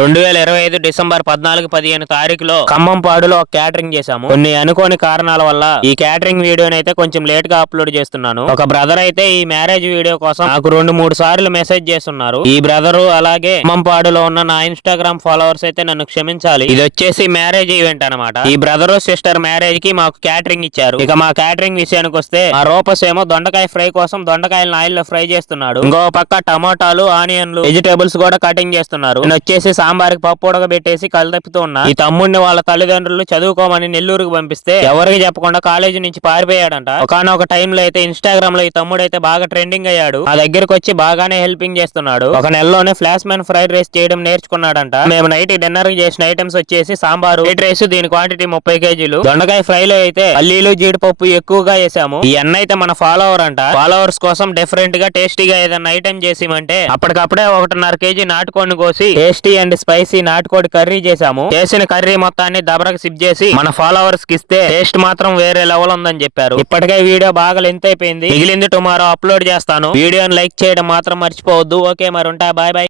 రెండు వేల ఇరవై ఐదు డిసెంబర్ పద్నాలుగు పదిహేను తారీఖులో ఖమ్మంపాడులో ఒక క్యాటరింగ్ చేశాము. కొన్ని అనుకోని కారణాల వల్ల ఈ క్యాటరింగ్ వీడియోని అయితే కొంచెం లేట్గా అప్లోడ్ చేస్తున్నాను. ఒక బ్రదర్ అయితే ఈ మ్యారేజ్ వీడియో కోసం నాకు రెండు మూడు సార్లు మెసేజ్ చేస్తున్నారు. ఈ బ్రదరు అలాగే ఖమ్మంపాడులో ఉన్న నా ఇన్స్టాగ్రామ్ ఫాలోవర్స్ అయితే నన్ను క్షమించాలి. ఇది వచ్చేసి మ్యారేజ్ ఈవెంట్ అనమాట ఈ బ్రదరు సిస్టర్ మ్యారేజ్కి మాకు క్యాటరింగ్ ఇచ్చారు. ఇక మా క్యాటరింగ్ విషయానికి వస్తే ఆ రూపస్ ఏమో దొండకాయ ఫ్రై కోసం దొండకాయలను ఆయిల్లో ఫ్రై చేస్తున్నాడు. ఇంకో పక్క టమాటాలు ఆనియన్లు వెజిటేబుల్స్ కూడా కటింగ్ చేస్తున్నారు. వచ్చేసి సాంబార్కి పప్పు ఉడకబెట్టేసి కలదప్పుతూ ఉన్నా ఈ తమ్ముడిని వాళ్ళ తల్లిదండ్రులు చదువుకోమని నెల్లూరుకు పంపిస్తే ఎవరికి చెప్పకుండా కాలేజీ నుంచి పారిపోయాడంట. ఒకనొక టైంలో అయితే ఇన్స్టాగ్రామ్లో ఈ తమ్ముడు అయితే బాగా ట్రెండింగ్ అయ్యాడు. ఆ దగ్గరకు వచ్చి బాగానే హెల్పింగ్ చేస్తున్నాడు. ఒక నెలలోనే ఫ్లాష్ మ్యాన్ ఫ్రైడ్ రైస్ చేయడం నేర్చుకున్నాడంట. మేము నైట్ డిన్నర్ చేసిన ఐటమ్స్ వచ్చేసి సాంబారు ఫ్రైడ్ రైస్ దీని క్వాంటిటీ ముప్పై కేజీలు. దొండకాయ ఫ్రై లో అయితే అల్లీలు జీడిపప్పు ఎక్కువగా వేసాము. ఈ అన్న అయితే మన ఫాలోవర్ అంట. ఫాలోవర్స్ కోసం డిఫరెంట్గా టేస్టీగా ఏదైనా ఐటమ్ చేసిమంటే అప్పటికప్పుడే ఒకటిన్నర కేజీ నాటుకొని కోసి టేస్టీ అండ్ స్పైసీ నాటుకోడి కర్రీ చేసాము చేసిన కర్రీ మొత్తాన్ని దబరకు సిప్ చేసి మన ఫాలోవర్స్కి ఇస్తే టేస్ట్ మాత్రం వేరే లెవెల్ ఉందని చెప్పారు. ఇప్పటికే వీడియో బాగా లెంత్ అయిపోయింది. మిగిలింది టుమారో అప్లోడ్ చేస్తాను. వీడియోని లైక్ చేయడం మాత్రం మర్చిపోవద్దు. ఓకే మరి ఉంటా. Bye bye.